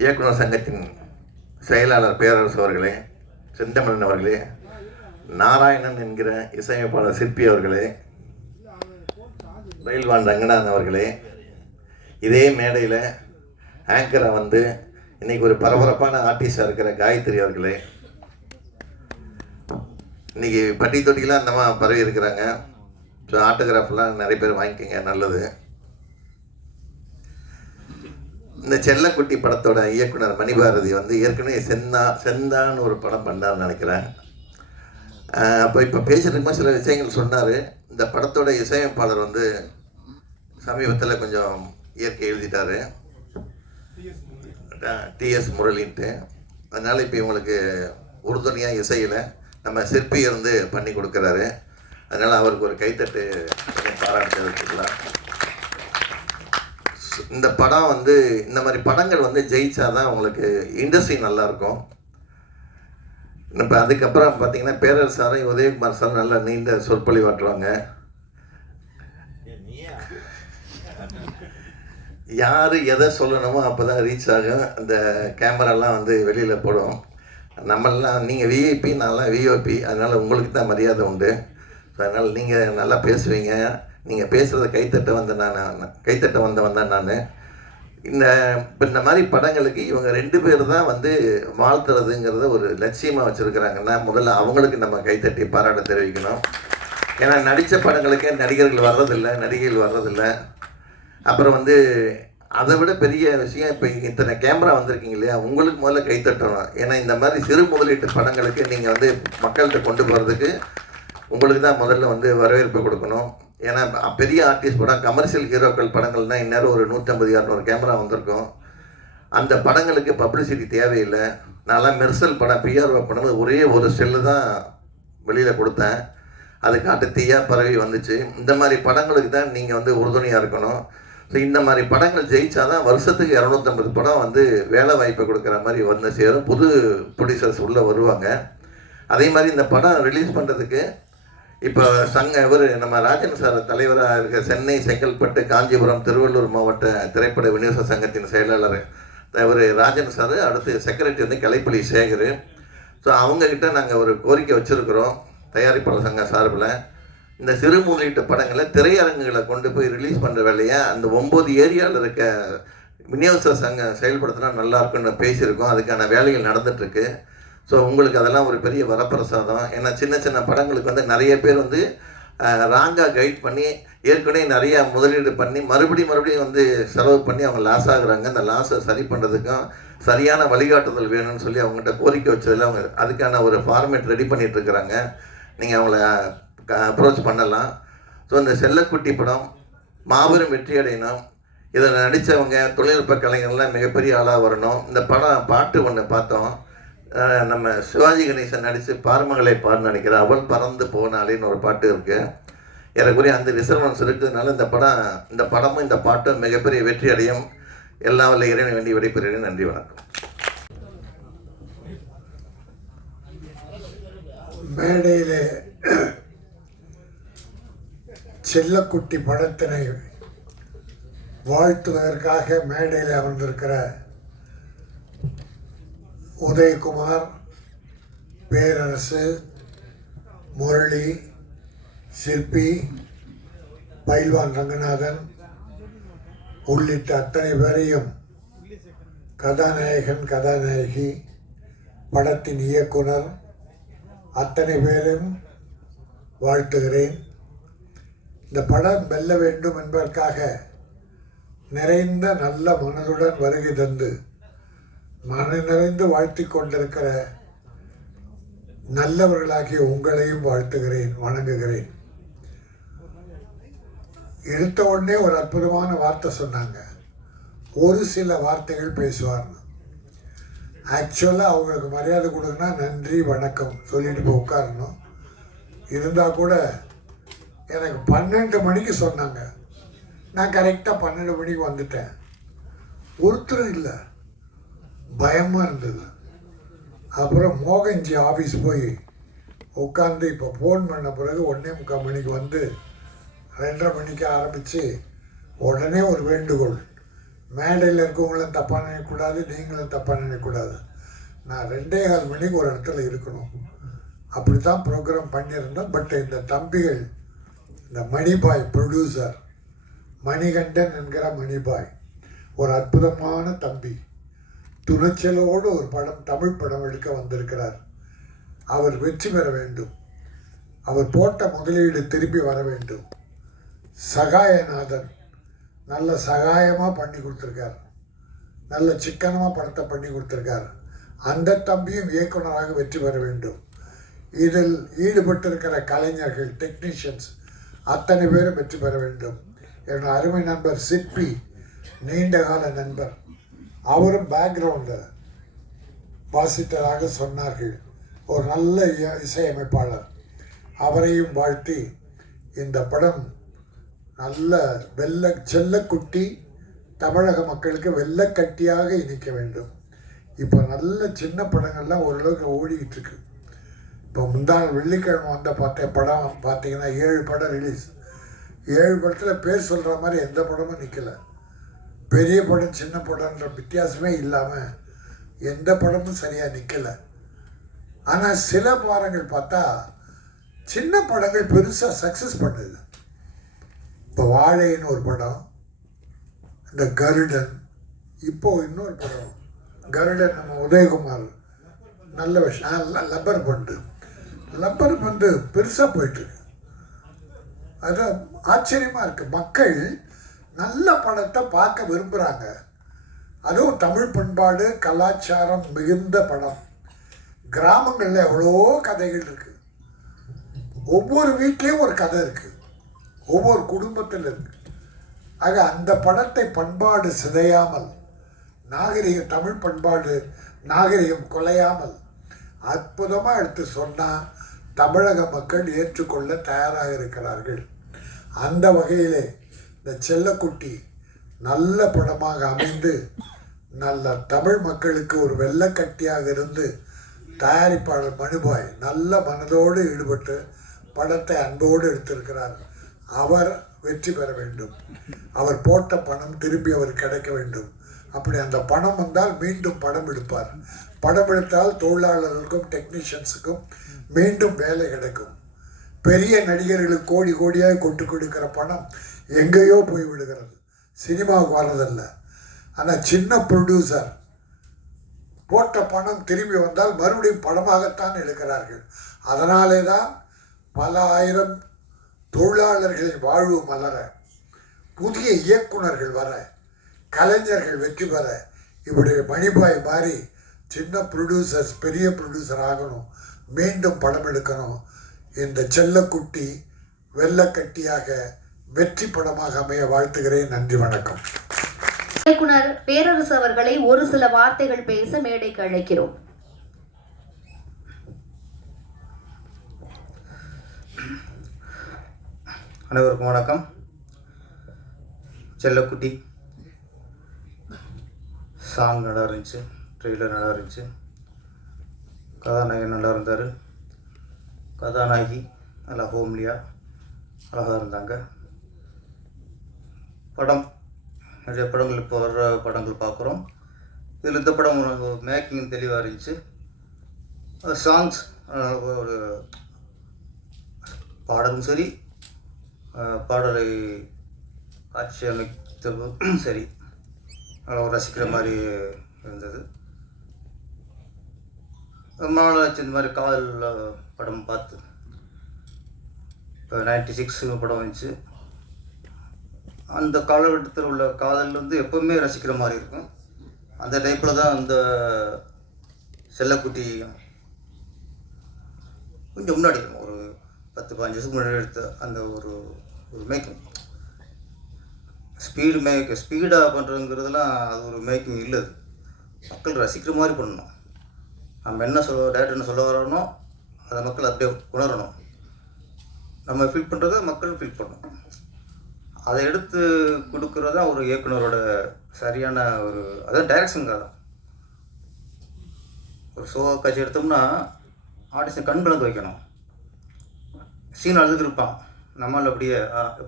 இயக்குனர் சங்கத்தின் செயலாளர் பேரரசு அவர்களே, செந்தமிழன் அவர்களே, நாராயணன் என்கிற இசையமைப்பாளர் சிற்பி அவர்களே, பயில்வான் ரங்கநாதன் அவர்களே, இதே மேடையில் ஆங்கரை வந்து இன்னைக்கு ஒரு பரபரப்பான ஆர்டிஸ்டாக இருக்கிற காயத்ரி அவர்களே, இன்னைக்கு பட்டி தொட்டிலாம் அந்தமாக பரவி இருக்கிறாங்க. ஸோ ஆட்டோகிராஃப்லாம் நிறைய பேர் வாங்கிக்கோங்க, நல்லது. இந்த செல்லக்குட்டி படத்தோட இயக்குனர் மணிபாரதி வந்து ஏற்கனவே செந்தான்னு ஒரு படம் பண்ணார்னு நினைக்கிறேன். அப்போ இப்போ பேசுகிறதுக்கு சில விஷயங்கள் சொன்னார். இந்த படத்தோட இசையமைப்பாளர் வந்து சமீபத்தில் கொஞ்சம் இயற்கை எழுதிட்டார், டிஎஸ் முரளின்ட்டு. அதனால் இப்போ இவங்களுக்கு உறுதுணையாக இசையில் நம்ம சிற்பி இருந்து பண்ணி கொடுக்குறாரு. அதனால் அவருக்கு ஒரு கைத்தட்டு பாராட்டு வச்சுக்கலாம். இந்த படம் வந்து இந்த மாதிரி படங்கள் வந்து ஜெயிச்சாதான் உங்களுக்கு இண்டஸ்ட்ரி நல்லாயிருக்கும். இப்போ அதுக்கப்புறம் பார்த்தீங்கன்னா பேரரசு சாரும் உதயகுமார் சார் நல்லா நீண்ட சொற்பொழிவாற்றுவாங்க. யார் எதை சொல்லணுமோ அப்போ தான் ரீச் ஆகும். அந்த கேமராலாம் வந்து வெளியில் போடும். நம்மளாம் நீங்கள் விஐபி, நான்லாம் விஓபி, அதனால் உங்களுக்கு தான் மரியாதை உண்டு. அதனால் நீங்கள் நல்லா பேசுவீங்க. நீங்கள் பேசுகிறத கைத்தட்ட வந்தவன் தான் நான். இப்போ இந்த மாதிரி படங்களுக்கு இவங்க 2 பேர் தான் வந்து வாழ்த்துறதுங்கிறத ஒரு லட்சியமாக வச்சுருக்கிறாங்கன்னா முதல்ல அவங்களுக்கு நம்ம கைத்தட்டி பாராட்ட தெரிவிக்கணும். ஏன்னா நடித்த படங்களுக்கே நடிகர்கள் வர்றதில்லை. அப்புறம் வந்து அதை விட பெரிய விஷயம், இப்போ இத்தனை கேமரா வந்திருக்கீங்க இல்லையா, உங்களுக்கு முதல்ல கைத்தட்டணும். ஏன்னா இந்த மாதிரி சிறு முதலீட்டு படங்களுக்கு நீங்கள் வந்து மக்கள்கிட்ட கொண்டு போகிறதுக்கு உங்களுக்கு தான் முதல்ல வந்து வரவேற்பு கொடுக்கணும். ஏன்னா பெரிய ஆர்டிஸ்ட் படம், கமர்ஷியல் ஹீரோக்கள் படங்கள்னால் இந்நேரம் ஒரு 150-200 கேமரா வந்திருக்கும். அந்த படங்களுக்கு பப்ளிசிட்டி தேவையில்லை. நான்லாம் மெர்சல் படம் பிஆர்ஓ பண்ணும்போது ஒரே ஒரு செல்லு தான் வெளியில் கொடுத்தேன். அது காட்டு தீயாக பரவி வந்துச்சு. இந்த மாதிரி படங்களுக்கு தான் நீங்கள் வந்து உறுதுணையாக இருக்கணும். ஸோ இந்த மாதிரி படங்கள் ஜெயிச்சாதான் வருஷத்துக்கு 250 படம் வந்து வேலை வாய்ப்பை கொடுக்குற மாதிரி வந்து சேரும். புது ப்ரொடியூசர்ஸ் உள்ளே வருவாங்க. அதே மாதிரி இந்த படம் ரிலீஸ் பண்ணுறதுக்கு இப்போ நம்ம ராஜன் சார் தலைவராக இருக்க சென்னை, செங்கல்பட்டு, காஞ்சிபுரம், திருவள்ளூர் மாவட்ட திரைப்பட விநியோக சங்கத்தின் செயலாளர் இவர் ராஜன் சார், அடுத்து செக்ரட்டரி வந்து கலைப்புலி சேகர். ஸோ அவங்கக்கிட்ட நாங்கள் ஒரு கோரிக்கை வச்சுருக்குறோம் தயாரிப்பாளர் சங்க சார்பில். இந்த சிறு முதலீட்டு படங்களை திரையரங்குகளை கொண்டு போய் ரிலீஸ் பண்ணுற வேலையை அந்த 9 ஏரியாவில் இருக்க விநியோக சங்கம் செயல்படுத்தினா நல்லாயிருக்குன்னு பேசியிருக்கோம். அதுக்கான வேலைகள் நடந்துகிட்ருக்கு. ஸோ உங்களுக்கு அதெல்லாம் ஒரு பெரிய வரப்பிரசாதம். ஏன்னா சின்ன படங்களுக்கு வந்து நிறைய பேர் வந்து ராங்காக கைட் பண்ணி ஏற்கனவே நிறையா முதலீடு பண்ணி மறுபடியும் வந்து செலவு பண்ணி அவங்க லாஸ் ஆகுறாங்க. அந்த லாஸை சரி பண்ணுறதுக்கும் சரியான வழிகாட்டுதல் வேணும்னு சொல்லி அவங்ககிட்ட கோரிக்கை வச்சதில் அவங்க அதுக்கான ஒரு ஃபார்மேட் ரெடி பண்ணிகிட்ருக்குறாங்க. நீங்கள் அவங்கள அப்ரோச் பண்ணலாம். ஸோ இந்த செல்லக்குட்டி படம் மாபெரும் வெற்றி அடையணும். இதில் நடித்தவங்க தொழில்நுட்ப கலைஞர்லாம் மிகப்பெரிய ஆளாக வரணும். இந்த பாட்டு ஒன்று பார்த்தோம், நம்ம சிவாஜி கணேசன் நடித்து பார்மகளை பாடுன்னு நினைக்கிறேன், அவள் பறந்து போனாலேன்னு ஒரு பாட்டு இருக்குது. ஏறக்குறைய அந்த ரிசர்வன்ஸ் இருக்கிறதுனால இந்த படமும் இந்த பாட்டும் மிகப்பெரிய வெற்றி அடையும். எல்லா வல்ல இறைவனை வேண்டி விடைபெறுகிறேன். நன்றி, வணக்கம். மேடையிலே செல்லக்குட்டி படத்தினை வாழ்த்துவதற்காக மேடையில் அமர்ந்திருக்கிற உதயகுமார், பேரரசு, முரளி, சிற்பி, பயில்வான் ரங்கநாதன் உள்ளிட்ட அத்தனை பேரையும், கதாநாயகன், கதாநாயகி, படத்தின் இயக்குனர் அத்தனை பேரும் வாழ்த்துகிறேன். இந்த படம் வெல்ல வேண்டும் என்பதற்காக நிறைந்த நல்ல மனதுடன் வருகை தந்து நிறைந்து வாழ்த்தி கொண்டிருக்கிற நல்லவர்களாகிய உங்களையும் வாழ்த்துகிறேன், வணங்குகிறேன். எடுத்த உடனே ஒரு அற்புதமான வார்த்தை சொன்னாங்க, ஒரு சில வார்த்தைகள் பேசுவார். ஆக்சுவலாக அவங்களுக்கு மரியாதை கொடுங்கன்னா நன்றி வணக்கம் சொல்லிட்டு போய் உட்காரணும். இருந்தால் கூட எனக்கு 12 மணிக்கு சொன்னாங்க, நான் கரெக்டாக 12 மணிக்கு வந்துட்டேன். ஒருத்தரும் இல்லை, பயமாக இருந்தது. அப்புறம் மோகன்ஜி ஆஃபீஸ் போய் உட்காந்து இப்போ ஃபோன் பண்ண பிறகு 1:45 மணிக்கு வந்து 2:30 மணிக்கு ஆரம்பித்து உடனே ஒரு வேண்டுகோள், மேடையில் இருக்கவங்களும் தப்பாக நினைக்கக்கூடாது, நீங்களும் தப்பாக நினைக்கக்கூடாது. நான் 2:15 மணிக்கு ஒரு இடத்துல இருக்கணும். அப்படி தான் ப்ரோக்ராம் பண்ணியிருந்தோம். பட் இந்த தம்பிகள், இந்த மணிபாய் ப்ரொடியூசர் மணிகண்டன் என்கிற மணிபாய் ஒரு அற்புதமான தம்பி, துணிச்சலோடு ஒரு படம், தமிழ் படம் எடுக்க வந்திருக்கிறார். அவர் வெற்றி பெற வேண்டும். அவர் போட்ட முதலீடு திருப்பி வர வேண்டும். சகாயநாதன் நல்ல சகாயமாக பண்ணி கொடுத்துருக்கார். நல்ல சிக்கனமாக படத்தை பண்ணி கொடுத்துருக்கார். அந்த தம்பியும் இயக்குனராக வெற்றி பெற வேண்டும். இதில் ஈடுபட்டிருக்கிற கலைஞர்கள், டெக்னீஷியன்ஸ் அத்தனை பேரும் வெற்றி பெற வேண்டும். என்னோட அருமை நண்பர் சிற்பி, நீண்டகால நண்பர், அவரும் பேக்ரவுண்டில் வாசித்ததாக சொன்னார்கள். ஒரு நல்ல இசையமைப்பாளர், அவரையும் வாழ்த்தி இந்த படம் நல்ல செல்லக்குட்டி தமிழக மக்களுக்கு வெள்ளக்கட்டியாக இனிக்க வேண்டும். இப்போ நல்ல சின்ன படங்கள்லாம் ஓரளவுக்கு ஓடிக்கிட்டு இருக்கு. இப்போ முந்தாள் வெள்ளிக்கிழமை வந்த படம் பார்த்தீங்கன்னா 7 படம் ரிலீஸ். 7 படத்தில் பேர் சொல்கிற மாதிரி எந்த படமும் நிற்கலை. பெரிய படம் சின்ன படம்ன்ற வித்தியாசமே இல்லாமல் எந்த படமும் சரியாக நிற்கலை. ஆனால் சில வாரங்கள் பார்த்தா சின்ன படங்கள் பெருசாக சக்ஸஸ் பண்ணுது. இப்போ வாழைன்னு ஒரு படம், இந்த கருடன், இப்போது இன்னொரு படம் கருடன், நம்ம உதயகுமார் நல்ல விஷயம், லப்பர் பந்து பெருசாக போயிட்டுருக்கு. அது ஆச்சரியமாக இருக்குது. மக்கள் நல்ல படத்தை பார்க்க விரும்புகிறாங்க. அதுவும் தமிழ் பண்பாடு கலாச்சாரம் மிகுந்த படம். கிராமங்களில் எவ்வளோ கதைகள் இருக்குது. ஒவ்வொரு வீட்லேயும் ஒரு கதை இருக்குது, ஒவ்வொரு குடும்பத்தில் இருக்குது. ஆக அந்த படத்தை பண்பாடு சிதையாமல், தமிழ் பண்பாடு நாகரிகம் குலையாமல் அற்புதமாக எடுத்து சொன்னால் தமிழக மக்கள் ஏற்றுக்கொள்ள தயாராக இருக்கிறார்கள். அந்த வகையிலே இந்த செல்லக்குட்டி நல்ல படமாக அமைந்து நல்ல தமிழ் மக்களுக்கு ஒரு வெள்ளக்கட்டியாக இருந்து தயாரிப்பாளர் மணிபாய் நல்ல மனதோடு ஈடுபட்டு படத்தை அன்போடு எடுத்திருக்கிறார். அவர் வெற்றி பெற வேண்டும். அவர் போட்ட பணம் திருப்பி அவர் கிடைக்க வேண்டும். அப்படி அந்த பணம் வந்தால் மீண்டும் படம் எடுப்பார். படம் எடுத்தால் தொழிலாளர்களுக்கும் டெக்னீஷியன்ஸுக்கும் மீண்டும் வேலை கிடைக்கும். பெரிய நடிகர்களுக்கு கோடி கோடியாக கொண்டு கொடுக்கிற பணம் எங்கேயோ போய் விடுகிறது, சினிமாவுக்கு வர்றதில்ல. ஆனால் சின்ன ப்ரொடியூசர் போட்ட பணம் திரும்பி வந்தால் மறுபடியும் படமாகத்தான் எடுக்கிறார்கள். அதனாலே தான் பல ஆயிரம் தொழிலாளர்களின் வாழ்வு மலர, புதிய இயக்குனர்கள் வர, கலைஞர்கள் வெற்றி பெற, இப்படி மணிபாய் மாதிரி சின்ன ப்ரொடியூசர்ஸ் பெரிய ப்ரொடியூசர் ஆகணும், மீண்டும் படம் எடுக்கணும். இந்த செல்லக்குட்டி வெள்ளக்கட்டியாக வெற்றி படமாக அமைய வாழ்த்துகிறேன். நன்றி, வணக்கம். இயக்குனர் பேரரசு அவர்களை ஒரு சில வார்த்தைகள் பேச மேடைக்கு அழைக்கிறோம். அனைவருக்கும் வணக்கம். செல்லக்குட்டி சாங் நல்லா இருந்துச்சு, ட்ரெய்லர் நல்லா இருந்துச்சு, கதாநாயகன் நல்லா இருந்தார், கதாநாயகி நல்லா ஹோம்லியாக அழகாக இருந்தாங்க. படம் நிறைய படங்கள் இப்போ வர்ற படங்கள் பார்க்குறோம். இதில் இந்த படம் மேக்கிங் தெளிவாக இருந்துச்சு. சாங்ஸ் ஒரு பாடலும் சரி, பாடலை காட்சி அமைத்ததும் சரி, ரசிக்கிற மாதிரி இருந்தது. ரொம்ப நாள் ஆச்சு இந்த மாதிரி காதல் படம் பார்த்து. இப்போ 96 படம் வந்துச்சு. அந்த காலகட்டத்தில் உள்ள காதல் வந்து எப்போவுமே ரசிக்கிற மாதிரி இருக்கும். அந்த டைப்பில் தான் அந்த செல்லக்குட்டி கொஞ்சம் முன்னாடி ஒரு 10-15 வருஷத்துக்கு முன்னாடி எடுத்த அந்த ஒரு மேக்கிங் ஸ்பீடாக பண்ணுறதுங்கிறதுலாம் அது ஒரு மேக்கிங் இல்லை. அது மக்கள் ரசிக்கிற மாதிரி பண்ணணும். நம்ம என்ன டேரக்டர் என்ன சொல்ல வரோனோ அதை மக்கள் அப்படியே உணரணும். நம்ம ஃபீல் பண்ணுறத மக்கள் ஃபீல் பண்ணணும். அதை எடுத்து கொடுக்குறது தான் ஒரு இயக்குனரோட சரியான ஒரு, அதான் டைரக்ஷனுக்காக தான். ஒரு ஷோ காட்சி எடுத்தோம்னா ஆடிஷன் கண் கலந்து வைக்கணும். சீன் அழுதுக்கு இருப்பான், நம்மளால் அப்படியே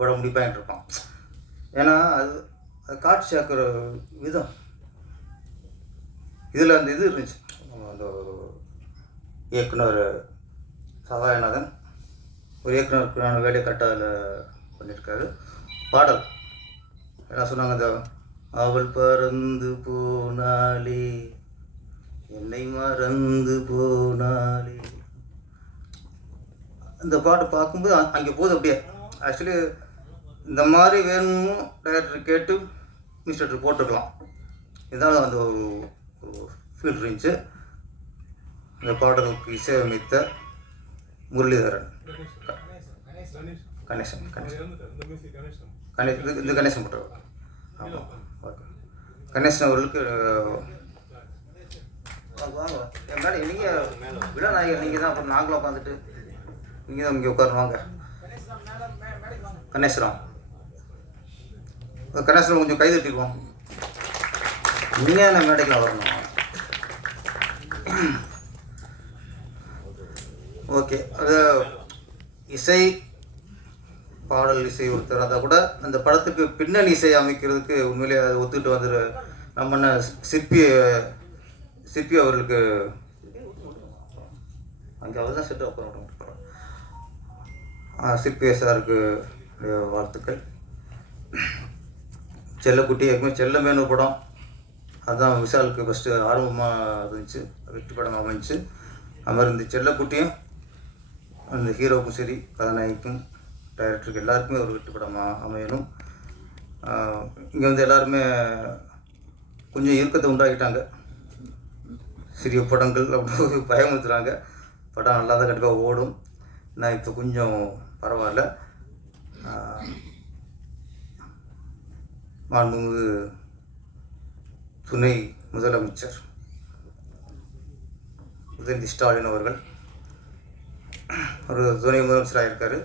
படம் முடிப்பாயின்னு இருப்பான். ஏன்னா அது காட்சி ஆக்குற விதம் இதில் அந்த இது இருந்துச்சு. அந்த இயக்குனர் சகாயநாதன் ஒரு இயக்குனருக்கான வேலையை கரெக்டாக அதில் பண்ணியிருக்காரு. பாடல் என்ன சொன்னாங்க, அந்த அவள் பறந்து போனாலே என்னை மறந்து போனாலே, அந்த பாட்டு பார்க்கும்போது அங்கே போகுது அப்படியே. ஆக்சுவலி இந்த மாதிரி வேணும் டைரக்டர் கேட்டு மிஸ்டர் போட்டுக்கலாம், இருந்தாலும் அந்த ஒரு ஃபீல் இருந்துச்சு. இந்த பாடலுக்கு இசையமைத்த முரளிதரன், கணேசன் இந்த கணேசன் போட்டவர். ஆமாம், ஓகே. கணேசன் அவர்களுக்கு வாங்க என் மேலே நீங்கள் விழாநாயகர் நீங்கள் தான். அப்புறம் நாங்களும் உட்காந்துட்டு நீங்கள் தான் இங்கே உட்காரணும். வாங்க கணேசரம், கணேசரம் கொஞ்சம் கை தட்டிடுவோம். நீங்கள் என்ன மேடைக்கெலாம் வரணும். ஓகே, அது இசை பாடல் இசை ஒருத்தர் இருந்தால் கூட அந்த படத்துக்கு பின்னணி இசை அமைக்கிறதுக்கு உண்மையிலேயே அதை ஒத்துக்கிட்டு வந்துடு நம்ம என்ன சிற்பி அவர்களுக்கு அங்கே அவர் தான் செட்டு அப்புறம் சிற்பி சாருக்கு வாழ்த்துக்கள். செல்லக்குட்டி எப்பவுமே செல்லமேனு படம் அதுதான் விஷாலுக்கு ஃபஸ்ட்டு ஆர்வமாக இருந்துச்சு, வெற்றி படம் அமைஞ்சு. அது மாதிரி இந்த செல்லக்குட்டியும் அந்த ஹீரோவுக்கும் சரி கதாநாயகிக்கும் டைரக்டருக்கு எல்லாருக்குமே ஒரு வெற்றி படமாக அமையணும். இங்கே வந்து எல்லாருமே கொஞ்சம் இறுக்கத்தை உண்டாக்கிட்டாங்க. சிறிய படங்கள் அப்படி பயமுறுத்துறாங்க. படம் நல்லா தான் கண்டிப்பாக ஓடும். நான் இப்போ கொஞ்சம் பரவாயில்ல. மாண்புமிகு துணை முதலமைச்சர் உதயநிதி ஸ்டாலின் அவர்கள் ஒரு துணை முதலமைச்சராக இருக்கார்.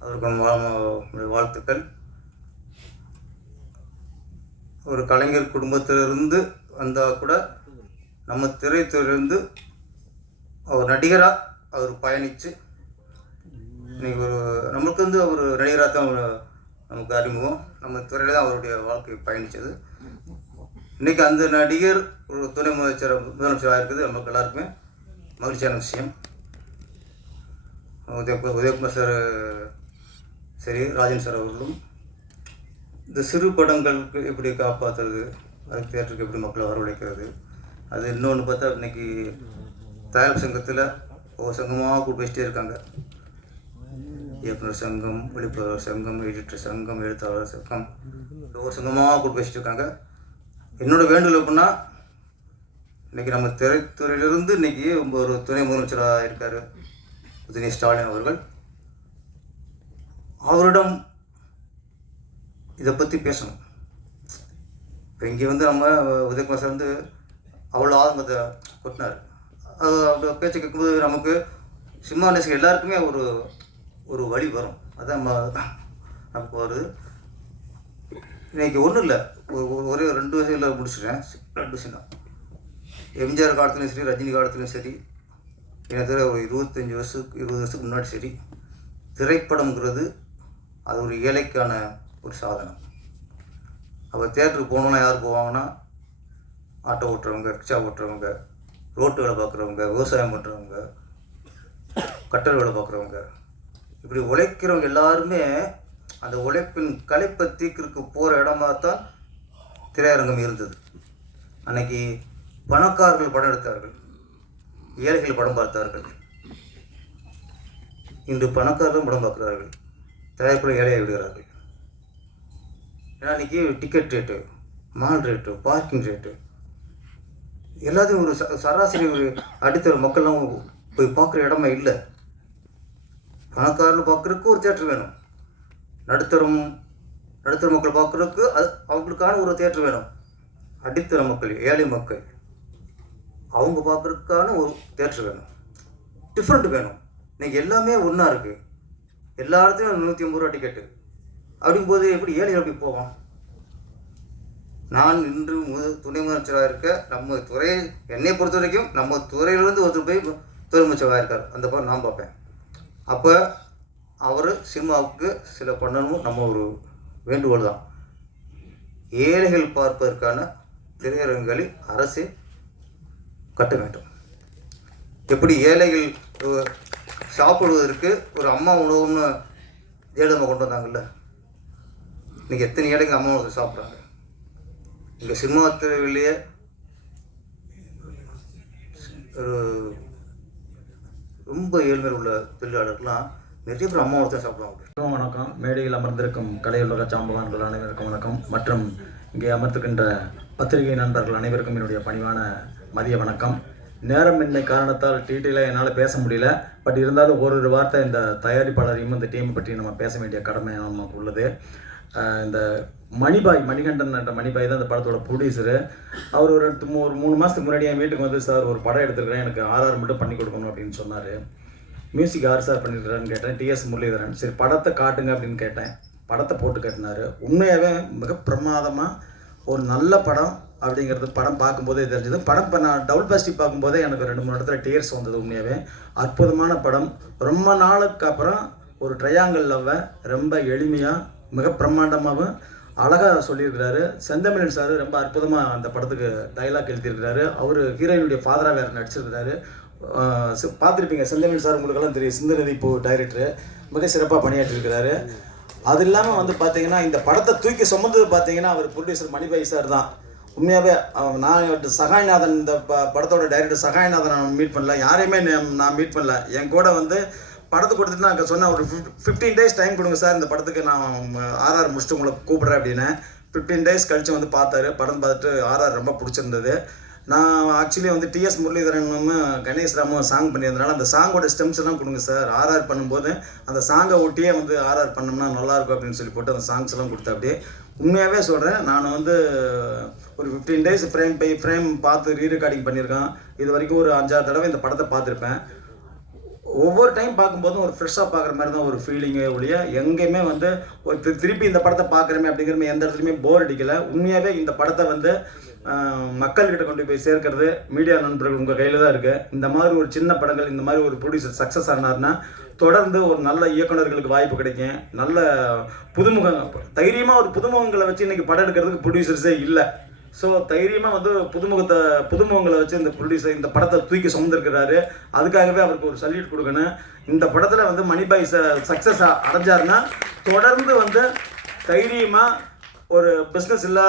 அவருக்கு வாழ்த்துக்கள். ஒரு கலைஞர் குடும்பத்திலிருந்து வந்தால் கூட நம்ம திரைத்துறையிலிருந்து அவர் நடிகராக அவர் பயணித்து இன்றைக்கி ஒரு நம்மளுக்கு வந்து அவர் நடிகராக தான் நமக்கு அறிமுகம். நம்ம துறையில் தான் அவருடைய வாழ்க்கை பயணித்தது. இன்றைக்கி அந்த நடிகர் ஒரு துணை முதலமைச்சராக இருக்குது நமக்கு எல்லாருக்குமே மகிழ்ச்சியான விஷயம். உதயகுமார் சார் சரி, ராஜன் சார் அவர்களும் இந்த சிறு படங்களுக்கு எப்படி காப்பாற்றுறது, அது தியேட்டருக்கு எப்படி மக்களை வரவழைக்கிறது, அது இன்னொன்று பார்த்தா இன்றைக்கி தயாரிப்பு சங்கத்தில் ஒவ்வொரு சங்கமாக கூட்டு வச்சுட்டே இருக்காங்க. இயக்குனர் சங்கம், ஒளிப்பதிவாளர் சங்கம், எடிட்டர் சங்கம், எழுத்தாளர் சங்கம், ஒவ்வொரு சங்கமாக கூட்டு வச்சுட்டு இருக்காங்க. என்னோடய வேண்டுகோள் எப்படின்னா, இன்றைக்கி நம்ம திரைத்துறையிலிருந்து இன்றைக்கி ஒரு துணை முதலமைச்சராக இருக்கார் உதயநிதி ஸ்டாலின் அவர்கள். அவரிடம் இதை பற்றி பேசணும். இப்போ இங்கே வந்து நம்ம உதயகுமார் சார் வந்து அவ்வளோ ஆரம்பத்தை கொட்டினார். அவரோட பேச்சை கேட்கும்போது நமக்கு சினிமா நேசிக்க எல்லாருக்குமே ஒரு வழி வரும். அதான் நமக்கு வருது. இன்றைக்கி ஒன்றும் இல்லை, ஒரே 2 வயசில் முடிச்சிட்டேன். 2 விஷயம் தான். எம்ஜிஆர் காலத்துலையும் சரி, ரஜினி காலத்துலையும் சரி, எனக்கு ஒரு 20 வருஷத்துக்கு முன்னாடி சரி, திரைப்படம்ங்கிறது அது ஒரு ஏழைக்கான ஒரு சாதனம். அப்போ தியேட்டருக்கு போகணுன்னா யார் போவாங்கன்னா, ஆட்டோ ஓட்டுறவங்க, ரிக்ஷா ஓட்டுறவங்க, ரோட்டு வேலை பார்க்குறவங்க, விவசாயம் பண்ணுறவங்க, கட்டட வேலை பார்க்குறவங்க, இப்படி உழைக்கிறவங்க எல்லாருமே அந்த உழைப்பின் களைப்பை தீர்க்கறதுக்கு போகிற இடமா தான் திரையரங்கம் இருந்தது. அன்னைக்கு பணக்காரர்கள் படம் எடுத்தார்கள், ஏழைகள் படம் பார்த்தார்கள். இன்று பணக்காரர்களும் படம் பார்க்கிறார்கள், தயாரிப்பில் ஏழையை விடுகிறார்கள். ஏன்னா இன்றைக்கி ticket rate, mall rate, parking rate எல்லாத்தையும் ஒரு சராசரி ஒரு அடித்தர மக்கள்லாம் போய் பார்க்குற இடமே இல்லை. பணக்காரர்கள் பார்க்குறதுக்கு ஒரு தியேட்டர் வேணும், நடுத்தர மக்கள் பார்க்குறதுக்கு அவங்களுக்கான ஒரு தியேட்டர் வேணும். அடித்தர மக்கள், ஏழை மக்கள் அவங்க பார்க்குறதுக்கான ஒரு தியேட்டர் வேணும், டிஃப்ரெண்ட் வேணும். இன்றைக்கி எல்லாமே ஒன்றா இருக்குது. எல்லா இடத்துலையும் 150 ரூபா டிக்கெட்டு. அப்படிங்கும்போது எப்படி ஏழைகள் எப்படி போவோம்? நான் இன்று துணை முதலமைச்சராக இருக்க நம்ம துறை, என்னை பொறுத்த வரைக்கும் நம்ம துறையிலேருந்து ஒருத்தர் போய் துணை முதலமைச்சராக இருக்கார், அந்த படம் நான் பார்ப்பேன். அப்போ அவர் சினிமாவுக்கு சில பண்ணணும், நம்ம ஒரு வேண்டுகோள் தான். ஏழைகள் பார்ப்பதற்கான திரையரங்குகளை அரசு கட்ட வேண்டும். எப்படி ஏழைகள் சாப்பிடுவதற்கு ஒரு அம்மா உணவுன்னு ஜெயலலிதா கொண்டு வந்தாங்கல்ல, இன்றைக்கி எத்தனை ஏழைங்க அம்மா உணவு சாப்பிட்றாங்க. இங்கே சினிமா துறையிலேயே ரொம்ப ஏழ்மையில் உள்ள தொழிலாளர்கள்லாம் நிறைய பேர் அம்மா உணவு தான் சாப்பிடுவாங்க. வணக்கம். மேடையில் அமர்ந்திருக்கும் கலையுலக சாம்பவான்கள் அனைவருக்கும் வணக்கம். மற்றும் இங்கே அமர்ந்திருக்கின்ற பத்திரிகை நண்பர்கள் அனைவருக்கும் என்னுடைய பணிவான மதிய வணக்கம். நேரமின்மை காரணத்தால் டீட்டெயிலாக என்னால் பேச முடியல. பட் இருந்தாலும் ஒரு வார்த்தை இந்த தயாரிப்பாளரையும் இந்த டீமை பற்றி நம்ம பேச வேண்டிய கடமை நமக்கு உள்ளது. இந்த மணிகண்டன் என்ற மணிபாய் தான் இந்த படத்தோட ப்ரொடியூசரு. அவர் ஒரு 3 மாதத்துக்கு முன்னாடி என் வீட்டுக்கு வந்து, சார் ஒரு படம் எடுத்துருக்கிறேன், எனக்கு ஆர்ஆர் மட்டும் பண்ணி கொடுக்கணும் அப்படின்னு சொன்னார். மியூசிக் யார் சார் பண்ணியிருக்கிறான்னு கேட்டேன். டிஎஸ் முரளிதரன். சரி படத்தை காட்டுங்க அப்படின்னு கேட்டேன். படத்தை போட்டு காட்டினார். உண்மையாகவே மிக பிரமாதமாக ஒரு நல்ல படம் அப்படிங்கிறது படம் பார்க்கும்போதே தெரிஞ்சது. படம் இப்போ நான் டபுள் பாசிட்டிவ் பார்க்கும்போதே எனக்கு 2-3 இடத்துல டீயர்ஸ் வந்தது. உண்மையாகவே அற்புதமான படம். ரொம்ப நாளுக்கு அப்புறம் ஒரு ட்ரையாங்கிள் லவ்வை ரொம்ப எளிமையாக மிக பிரம்மாண்டமாகவும் அழகாக சொல்லியிருக்கிறாரு. செந்தமிழன் சார் ரொம்ப அற்புதமாக அந்த படத்துக்கு டைலாக் எழுதியிருக்கிறாரு. அவர் ஹீரோயினுடைய ஃபாதராக வேறு நடிச்சிருக்கிறாரு. பார்த்துருப்பீங்க செந்தமிழ் சார், உங்களுக்கெல்லாம் தெரியும். சிந்துநதி பூ டைரக்டரு மிக சிறப்பாக பணியாற்றிருக்கிறாரு. அது இல்லாமல் வந்து பார்த்தீங்கன்னா இந்த படத்தை தூக்கி சுமந்தது பார்த்தீங்கன்னா அவர் ப்ரொடியூசர் மணிபாய் சார் தான். உண்மையாகவே நான் சகாய்நாதன், இந்த படத்தோட டைரக்டர் சகாய்நாதன் நான் மீட் பண்ணல, யாரையுமே நான் மீட் பண்ணல. என் கூட வந்து படத்தை கொடுத்துட்டு நான் சொன்னேன், ஒரு 15 days டைம் கொடுங்க சார், இந்த படத்துக்கு நான் ஆர்ஆர் முடிச்சுட்டு உங்களை கூப்பிட்றேன் அப்படின்னு. 15 days கழித்து வந்து பார்த்தாரு. படம் பார்த்துட்டு ஆர்ஆர் ரொம்ப பிடிச்சிருந்தது. நான் ஆக்சுவலி வந்து டிஎஸ் முரளிதரனும் கணேஷ் ராமும் சாங் பண்ணியிருந்தனால அந்த சாங்கோட ஸ்டெம்ஸ் எல்லாம் கொடுங்க சார், ஆர்ஆர் பண்ணும்போது அந்த சாங்கை ஒட்டியே வந்து ஆர்ஆர் பண்ணோம்னா நல்லாயிருக்கும் அப்படின்னு சொல்லி போட்டு அந்த சாங்ஸ் எல்லாம் கொடுத்தா. அப்படியே உண்மையாகவே சொல்கிறேன், நான் வந்து ஒரு 15 days ஃப்ரேம் பை ஃப்ரேம் பார்த்து ரீரெக்கார்டிங் பண்ணியிருக்கேன். இது வரைக்கும் ஒரு 5-6 தடவை இந்த படத்தை பார்த்துருப்பேன். ஒவ்வொரு டைம் பார்க்கும்போதும் ஒரு ஃப்ரெஷ்ஷாக பார்க்குற மாதிரி தான் ஒரு ஃபீலிங்கே ஒழிய எங்கேயுமே வந்து ஒரு திருப்பி இந்த படத்தை பார்க்குறமே அப்படிங்கிறமே எந்த இடத்துலையுமே போர் அடிக்கலை. உண்மையாகவே இந்த படத்தை வந்து மக்கள்கிட்ட கொண்டு போய் சேர்க்கறது மீடியா நண்பர்கள் உங்கள் கையில் தான் இருக்குது. இந்த மாதிரி ஒரு சின்ன படங்கள், இந்த மாதிரி ஒரு ப்ரொடியூசர் சக்ஸஸ் ஆனார்னா தொடர்ந்து ஒரு நல்ல இயக்குநர்களுக்கு வாய்ப்பு கிடைக்கும். நல்ல தைரியமாக ஒரு புதுமுகங்களை வச்சு இன்றைக்கி படம் எடுக்கிறதுக்கு ப்ரொடியூசர்ஸே இல்லை. ஸோ தைரியமாக வந்து புதுமுகங்களை வச்சு இந்த ப்ரொடியூசர் இந்த படத்தை தூக்கி சுமந்துருக்கிறாரு. அதுக்காகவே அவருக்கு ஒரு சல்யூட் கொடுக்கணும். இந்த படத்தில் வந்து மணிபாய் சக்ஸஸ் அடைஞ்சாருன்னா தொடர்ந்து வந்து தைரியமாக ஒரு பிஸ்னஸ் இல்லை.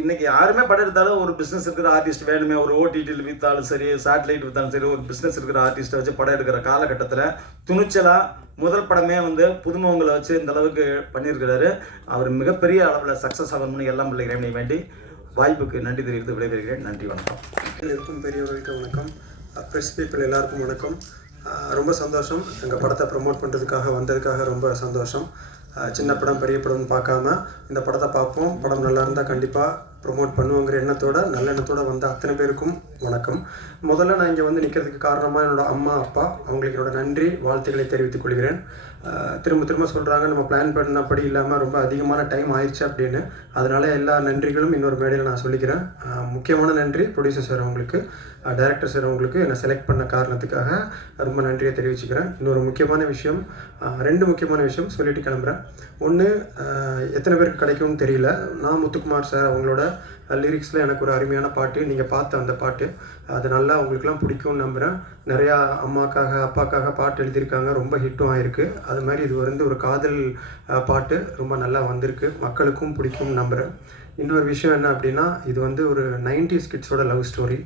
இன்றைக்கி யாருமே படம் எடுத்தாலும் ஒரு பிஸ்னஸ் இருக்கிற ஆர்டிஸ்ட் வேணுமே. ஒரு ஓடிடியில் விற்றாலும் சரி, சேட்டலைட் விற்றாலும் சரி, ஒரு பிஸ்னஸ் இருக்கிற ஆர்டிஸ்ட்டை வச்சு படம் எடுக்கிற காலகட்டத்தில் துணிச்சலாக முதல் படமே வந்து புதுமுகங்களை வச்சு இந்த அளவுக்கு பண்ணியிருக்கிறாரு. அவர் மிகப்பெரிய அளவில் சக்ஸஸ் ஆகணும்னு எல்லாம் பிள்ளை இறைவனை வேண்டி வாய்ப்புக்கு நன்றி தெரிவித்து விடைபெறுகிறேன். நன்றி, வணக்கம். இருக்கும் பெரியவர்களுக்கு வணக்கம், ப்ரெஸ் பீப்புள் எல்லாருக்கும் வணக்கம். ரொம்ப சந்தோஷம், எங்கள் படத்தை ப்ரமோட் பண்ணுறதுக்காக வந்ததுக்காக ரொம்ப சந்தோஷம். சின்ன படம் பெரிய படம்னு பார்க்காம இந்த படத்தை பார்ப்போம், படம் நல்லா இருந்தால் கண்டிப்பாக ப்ரொமோட் பண்ணுவோங்கிற எண்ணத்தோட நல்ல எண்ணத்தோடு வந்த அத்தனை பேருக்கும் வணக்கம். முதல்ல நான் இங்கே வந்து நிற்கிறதுக்கு காரணமாக என்னோடய அம்மா அப்பா, அவங்களுக்கு என்னோட நன்றி வாழ்த்துக்களை தெரிவித்துக் கொள்கிறேன். திரும்ப சொல்கிறாங்க நம்ம பிளான் பண்ணபடி இல்லாமல் ரொம்ப அதிகமான டைம் ஆயிடுச்சு அப்படின்னு. அதனால் எல்லா நன்றிகளும் இன்னொரு மேடையில் நான் சொல்லிக்கிறேன். முக்கியமான நன்றி ப்ரொடியூசர் சார் அவங்களுக்கு, டைரக்டர் சார் அவங்களுக்கு என்னை செலக்ட் பண்ண காரணத்துக்காக ரொம்ப நன்றியை தெரிவிச்சுக்கிறேன். இன்னொரு முக்கியமான விஷயம், 2 முக்கியமான விஷயம் சொல்லிட்டு கிளம்புறேன். ஒன்று, எத்தனை பேருக்கு கிடைக்கும்னு தெரியல, நான் முத்துக்குமார் சார் அவங்களோட லிரிக்ஸில் எனக்கு ஒரு அருமையான பாட்டு, நீங்கள் பார்த்த அந்த பாட்டு, அது நல்லா உங்களுக்குலாம் பிடிக்கும்னு நம்புகிறேன். நிறையா அம்மாக்காக அப்பாக்காக பாட்டு எழுதியிருக்காங்க, ரொம்ப ஹிட்டும் ஆகிருக்கு. அது மாதிரி இது வந்து ஒரு காதல் பாட்டு, ரொம்ப நல்லா வந்திருக்கு, மக்களுக்கும் பிடிக்கும்னு நம்புகிறேன். இன்னொரு விஷயம் என்ன அப்படின்னா, இது வந்து ஒரு 90s கிட்ஸோட லவ் ஸ்டோரி.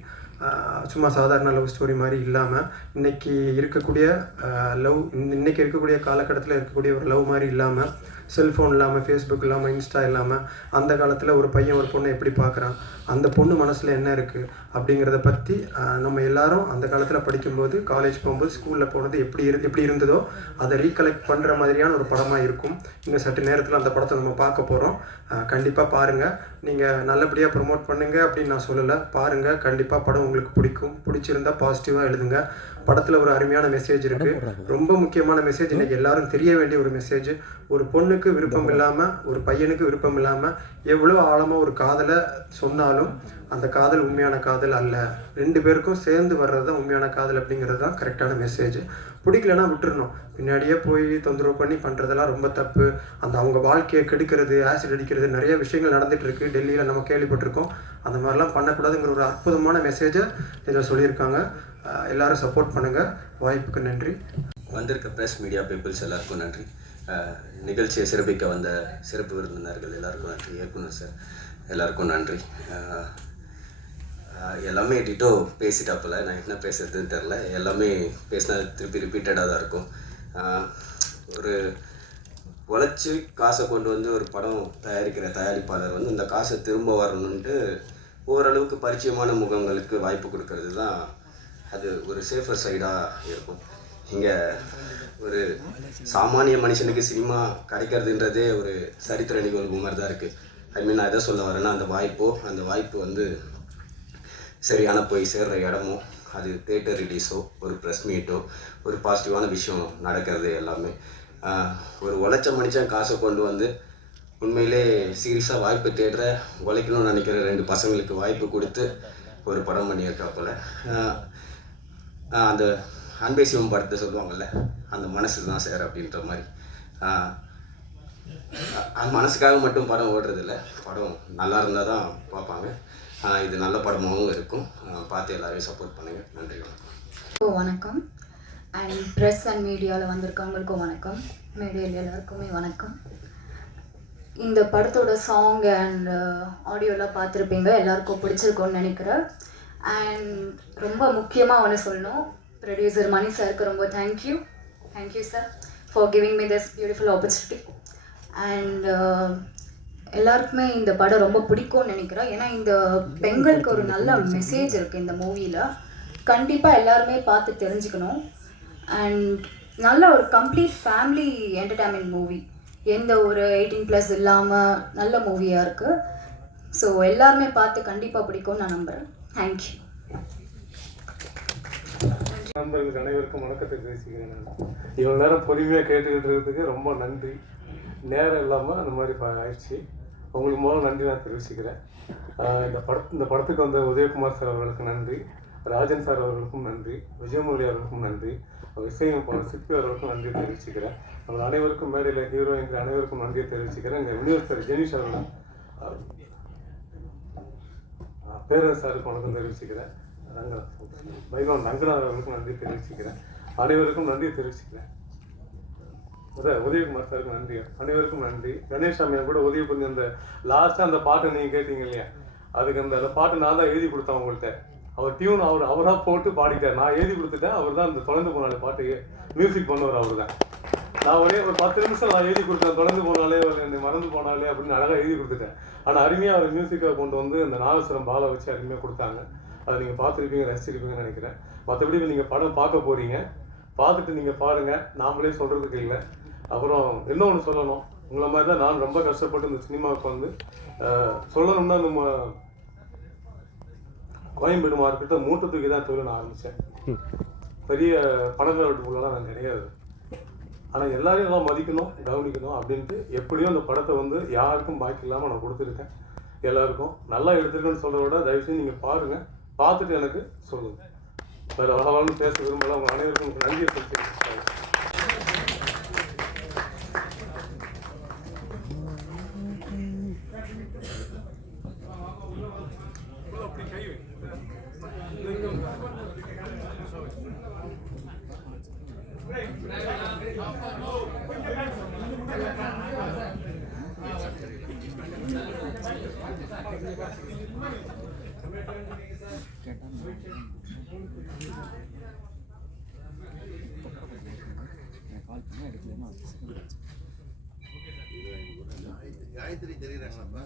சும்மா சாதாரண லவ் ஸ்டோரி மாதிரி இல்லாமல் இன்றைக்கி இருக்கக்கூடிய இன்றைக்கி இருக்கக்கூடிய காலகட்டத்தில் இருக்கக்கூடிய ஒரு லவ் மாதிரி இல்லாமல், செல்ஃபோன் இல்லாமல், ஃபேஸ்புக் இல்லாமல், இன்ஸ்டா இல்லாமல், அந்த காலத்தில் ஒரு பையன் ஒரு பொண்ணை எப்படி பார்க்குறான், அந்த பொண்ணு மனசில் என்ன இருக்குது அப்படிங்கிறத பற்றி நம்ம எல்லாரும் அந்த காலத்தில் படிக்கும்போது, காலேஜ் போகும்போது, ஸ்கூலில் போனது எப்படி இருந்ததோ அதை ரீகலெக்ட் பண்ணுற மாதிரியான ஒரு படமாக இருக்கும். இன்னும் சற்று நேரத்தில் அந்த படத்தை நம்ம பார்க்க போகிறோம். கண்டிப்பாக பாருங்கள். நீங்கள் நல்லபடியாக ப்ரொமோட் பண்ணுங்கள் அப்படின்னு நான் சொல்லலை, பாருங்கள். கண்டிப்பாக படம் உங்களுக்கு பிடிக்கும். பிடிச்சிருந்தால் பாசிட்டிவாக எழுதுங்க, படத்தில் ஒரு அருமையான மெசேஜ் இருக்குது. ரொம்ப முக்கியமான மெசேஜ், இன்றைக்கி எல்லாரும் தெரிய வேண்டிய ஒரு மெசேஜ். ஒரு பொண்ணுக்கு விருப்பம் இல்லாமல், ஒரு பையனுக்கு விருப்பம் இல்லாமல் எவ்வளோ ஆழமாக ஒரு காதலை சொன்னாலும் அந்த காதல் உண்மையான காதல் அல்ல. 2 பேருக்கும் சேர்ந்து வர்றது தான் உண்மையான காதல் அப்படிங்கிறது தான் கரெக்டான மெசேஜ். பிடிக்கலன்னா விட்டுறணும். பின்னாடியே போய் தொந்தரவு பண்ணி பண்ணுறதெல்லாம் ரொம்ப தப்பு. அந்த அவங்க வாழ்க்கையை கெடுக்கிறது, ஆசிட் அடிக்கிறது, நிறைய விஷயங்கள் நடந்துகிட்ருக்கு. டெல்லியில் நம்ம கேள்விப்பட்டிருக்கோம். அந்த மாதிரிலாம் பண்ணக்கூடாதுங்கிற ஒரு அற்புதமான மெசேஜை இதில் சொல்லியிருக்காங்க. எல்லாரும் சப்போர்ட் பண்ணுங்கள். வாய்ப்புக்கு நன்றி. வந்திருக்க ப்ரெஸ் மீடியா பீப்புள்ஸ் எல்லாருக்கும் நன்றி. நிகழ்ச்சியை சிறப்பிக்க வந்த சிறப்பு விருந்தினர்கள் எல்லாருக்கும் நன்றி. இயக்குனர் சார் எல்லாருக்கும் நன்றி. எல்லாமே டிட்டோ பேசிட்டாப்பில், நான் என்ன பேசுறதுன்னு தெரில. எல்லாமே பேசினா திருப்பி ரிப்பீட்டடாக தான் இருக்கும். ஒரு உழைச்சி காசை கொண்டு வந்து ஒரு படம் தயாரிக்கிற தயாரிப்பாளர் வந்து இந்த காசை திரும்ப வரணுன்ட்டு ஓரளவுக்கு பரிச்சயமான முகங்களுக்கு வாய்ப்பு கொடுக்கறது தான் அது ஒரு சேஃபர் சைடாக இருக்கும். இங்கே ஒரு சாமானிய மனுஷனுக்கு சினிமா கிடைக்கிறதுன்றதே ஒரு சரித்திர நிகழ்வு மாதிரி தான் இருக்குது. நான் எதை சொல்ல வரேன்னா, அந்த வாய்ப்பு வந்து சரியான போய் சேர்கிற இடமோ, அது தேட்டர் ரிலீஸோ, ஒரு ப்ரெஸ் மீட்டோ, ஒரு பாசிட்டிவான விஷயம் நடக்கிறது எல்லாமே ஒரு உழைச்ச மனுஷன் காசை கொண்டு வந்து உண்மையிலே சீரியஸாக வாய்ப்பு தேடுற உழைக்கணும்னு நினைக்கிற 2 பசங்களுக்கு வாய்ப்பு கொடுத்து ஒரு படம் பண்ணியிருக்காப்புல. அந்த அன்பே சிவம் படத்தை சொல்லுவாங்கள்ல, அந்த மனசு தான் சார் அப்படின்ற மாதிரி. அந்த மனசுக்காக மட்டும் படம் ஓடுறதில்ல, படம் நல்லா இருந்தால் தான் பார்ப்பாங்க. இது நல்ல படமாகவும் இருக்கும். பார்த்து எல்லாரையும் சப்போர்ட் பண்ணுங்கள். நன்றி, வணக்கம். வணக்கம். அண்ட் ப்ரெஸ் அண்ட் மீடியாவில் வந்திருக்கவங்களுக்கும் வணக்கம், மீடியாவில் எல்லாருக்குமே வணக்கம். இந்த படத்தோட சாங் அண்ட் ஆடியோலாம் பார்த்துருப்பீங்க, எல்லாருக்கும் பிடிச்சிருக்கோன்னு நினைக்கிறேன். அண்ட் ரொம்ப முக்கியமாக ஒன்று சொல்லணும், ப்ரொடியூசர் மணி சாருக்கு ரொம்ப thank you sir for giving me this beautiful opportunity. And எல்லாருக்குமே இந்த படம் ரொம்ப பிடிக்கும்னு நினைக்கிறேன். ஏன்னா இந்த பெண்களுக்கு ஒரு நல்ல மெசேஜ் இருக்குது இந்த மூவியில். கண்டிப்பாக எல்லாருமே பார்த்து தெரிஞ்சுக்கணும். அண்ட் நல்ல ஒரு கம்ப்ளீட் ஃபேமிலி என்டர்டைன்மெண்ட் மூவி, எந்த ஒரு 18+ இல்லாமல் நல்ல மூவியாக இருக்குது. ஸோ எல்லாருமே பார்த்து கண்டிப்பாக பிடிக்கும்னு நான் நம்புகிறேன். தேங்க்யூ. நண்பர்கள் அனைவருக்கும் வணக்கத்தை தெரிவிச்சுக்கிறேன். நான் இவ்வளோ நேரம் பொறுமையாக கேட்டுக்கிட்டு இருக்கிறதுக்கு ரொம்ப நன்றி. நேரம் இல்லாமல் அந்த மாதிரி ஆயிடுச்சு. உங்களுக்கு முதல்ல நன்றி நான் தெரிவிச்சுக்கிறேன். இந்த படத்துக்கு வந்த உதயகுமார் சார் அவர்களுக்கு நன்றி, ராஜன் சார் அவர்களுக்கும் நன்றி, விஜயமுரளி அவர்களுக்கும் நன்றி, இசையமைப்பாளர் சிற்பி அவர்களுக்கும் நன்றி தெரிவிச்சுக்கிறேன். அவங்க அனைவருக்கும் மேடையில் ஹீரோயின்கள் அனைவருக்கும் நன்றியை தெரிவிச்சுக்கிறேன். எங்கள் யூனிவர்சர் ஜெனிஷ் அவர்கள், பேரரசு சாருக்கு வணக்கம் தெரிவிச்சுக்கிறேன். வைகவன் ரங்கநாத் அவர்களுக்கும் நன்றி தெரிவிச்சுக்கிறேன். அனைவருக்கும் நன்றி தெரிவிச்சுக்கிறேன். உதயகுமார் சாருக்கு நன்றி, அனைவருக்கும் நன்றி. கணேஷாமியா கூட உதவி பண்ணி அந்த லாஸ்ட்டாக அந்த பாட்டை நீங்கள் கேட்டீங்க இல்லையா, அதுக்கு அந்த பாட்டு நான் தான் எழுதி கொடுத்தேன் உங்கள்கிட்ட. அவர் டியூன் அவராக போட்டு பாடிட்டார், நான் எழுதி கொடுத்துட்டேன். அவர் தான் அந்த தொடர்ந்து போனாலே பாட்டு மியூசிக் பண்ணவர் அவர் தான். நான் ஒரே ஒரு 10 நிமிஷம் நான் எழுதி கொடுத்தேன், தொடர்ந்து போனாலே மறந்து போனாலே அப்படின்னு அழகாக எழுதி கொடுத்துட்டேன். ஆனால் அருமையாக அவர் மியூசிக்காக கொண்டு வந்து அந்த நாகஸ்வரம் பாலை வச்சு அருமையாக கொடுத்தாங்க. அதை நீங்கள் பார்த்துருப்பீங்க, ரசிச்சிருப்பீங்கன்னு நினைக்கிறேன். மற்றபடி நீங்கள் படம் பார்க்க போகிறீங்க, பார்த்துட்டு நீங்கள் பாருங்கள், நாமளே சொல்கிறதுக்கு இல்லை. அப்புறம் இன்னொன்று சொல்லணும், உங்களை மாதிரி தான் நான் ரொம்ப கஷ்டப்பட்டு இந்த சினிமாவுக்கு வந்து சொல்லணும்னா நம்ம கோயம்பேடு மார்க்கெட்டை மூட்டை தூக்கி தான் தொழில் நான் ஆரம்பித்தேன். பெரிய பணக்காரட்டுக்குள்ளலாம் நான் கிடையாது. ஆனால் எல்லாரையும் எல்லாம் மதிக்கணும், கவனிக்கணும் அப்படின்ட்டு எப்படியோ அந்த படத்தை வந்து யாருக்கும் பாக்கி இல்லாமல் நான் கொடுத்துருக்கேன். எல்லாருக்கும் நல்லா எடுத்துருக்கேன்னு சொல்கிறத விட தயவுசெய்து நீங்கள் பாருங்கள், பார்த்துட்டு எனக்கு சொல்லுங்கள். வேறு வளவாலும் பேச விரும்பல. அவங்க அனைவருக்கும் நன்றியை சொல்லிக்கிறேன். காயத்ரி தெரியுறாங்களா?